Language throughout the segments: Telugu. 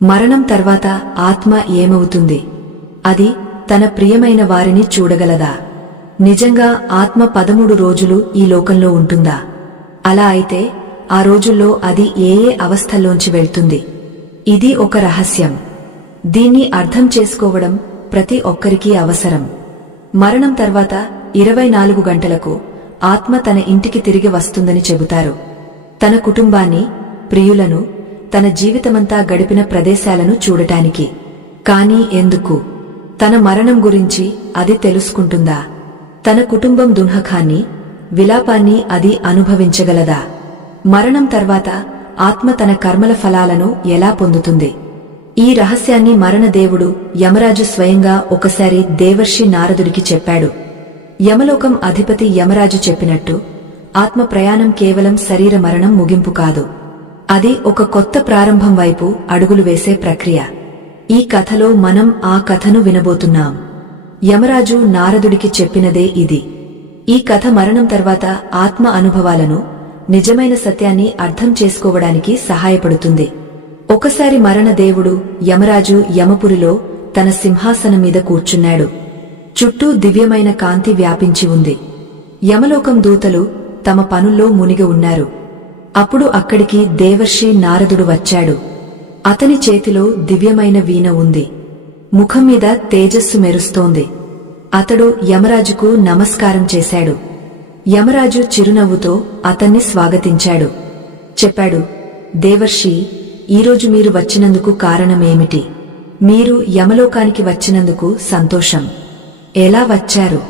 మరణం తర్వాత ఆత్మ ఏమవుతుంది? అది తన ప్రియమైన వారిని చూడగలదా? నిజంగా ఆత్మ 13 రోజులు ఈ లోకంలో ఉంటుందా? అలా అయితే ఆ రోజుల్లో అది ఏ అవస్థల్లోంచి వెళ్తుంది? ఇది ఒక రహస్యం. దీన్ని అర్థం చేసుకోవడం ప్రతి ఒక్కరికీ అవసరం. మరణం తర్వాత 24 గంటలకు ఆత్మ తన ఇంటికి తిరిగి వస్తుందని చెబుతారు. తన కుటుంబాన్ని, ప్రియులను, తన జీవితమంతా గడిపిన ప్రదేశాలను చూడటానికి. కానీ ఎందుకు? తన మరణం గురించి అది తెలుసుకుంటుందా? తన కుటుంబం దుఃఖాన్ని, విలాపాన్ని అది అనుభవించగలదా? మరణం తర్వాత ఆత్మ తన కర్మల ఫలాలను ఎలా పొందుతుంది? ఈ రహస్యాన్ని మరణదేవుడు యమరాజు స్వయంగా ఒకసారి దేవర్షి నారదుడికి చెప్పాడు. యమలోకం అధిపతి యమరాజు చెప్పినట్టు ఆత్మ ప్రయాణం కేవలం శరీర మరణం ముగింపు కాదు. అది ఒక కొత్త ప్రారంభం వైపు అడుగులు వేసే ప్రక్రియ. ఈ కథలో మనం ఆ కథను వినబోతున్నాం. యమరాజు నారదుడికి చెప్పినదే ఇది. ఈ కథ మరణం తర్వాత ఆత్మ అనుభవాలను, నిజమైన సత్యాన్ని అర్థం చేసుకోవడానికి సహాయపడుతుంది. ఒకసారి మరణదేవుడు యమరాజు యమపురిలో తన సింహాసనం మీద కూర్చున్నాడు. చుట్టూ దివ్యమైన కాంతి వ్యాపించి ఉంది. యమలోకం దూతలు తమ పనుల్లో మునిగి ఉన్నారు. అప్పుడు అక్కడికి దేవర్షి నారదుడు వచ్చాడు. అతని చేతిలో దివ్యమైన వీణ ఉంది. ముఖం మీద తేజస్సు మెరుస్తోంది. అతడు యమరాజుకు నమస్కారం చేశాడు. యమరాజు చిరునవ్వుతో అతన్ని స్వాగతించాడు. చెప్పాడు, దేవర్షి, ఈరోజు మీరు వచ్చినందుకు కారణమేమిటి? మీరు యమలోకానికి వచ్చినందుకు సంతోషం. ఎలా వచ్చారు?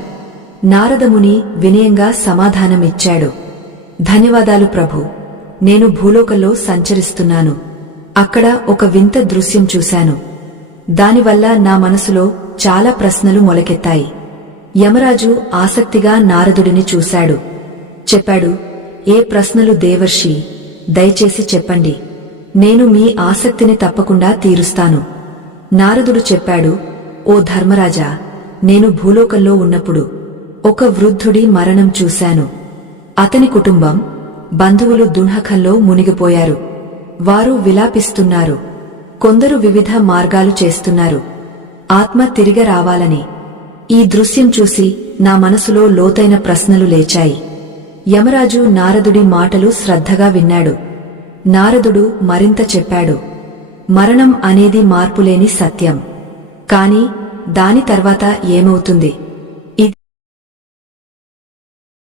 నారదముని వినయంగా సమాధానమిచ్చాడు. ధన్యవాదాలు ప్రభు. నేను భూలోకంలో సంచరిస్తున్నాను. అక్కడ ఒక వింత దృశ్యం చూశాను. దానివల్ల నా మనసులో చాలా ప్రశ్నలు మొలకెత్తాయి. యమరాజు ఆసక్తిగా నారదుడిని చూశాడు. చెప్పాడు, ఏ ప్రశ్నలు దేవర్షి? దయచేసి చెప్పండి. నేను మీ ఆసక్తిని తప్పకుండా తీరుస్తాను. నారదుడు చెప్పాడు, ఓ ధర్మరాజా, నేను భూలోకంలో ఉన్నప్పుడు ఒక వృద్ధుడి మరణం చూశాను. అతని కుటుంబం, బంధువులు దుఃఖంలో మునిగిపోయారు. వారు విలాపిస్తున్నారు. కొందరు వివిధ మార్గాలు చేస్తున్నారు, ఆత్మ తిరిగి రావాలని. ఈ దృశ్యం చూసి నా మనసులో లోతైన ప్రశ్నలు లేచాయి. యమరాజు నారదుడి మాటలు శ్రద్ధగా విన్నాడు. నారదుడు మరింత చెప్పాడు, మరణం అనేది మార్పులేని సత్యం. కాని దాని తర్వాత ఏమవుతుంది?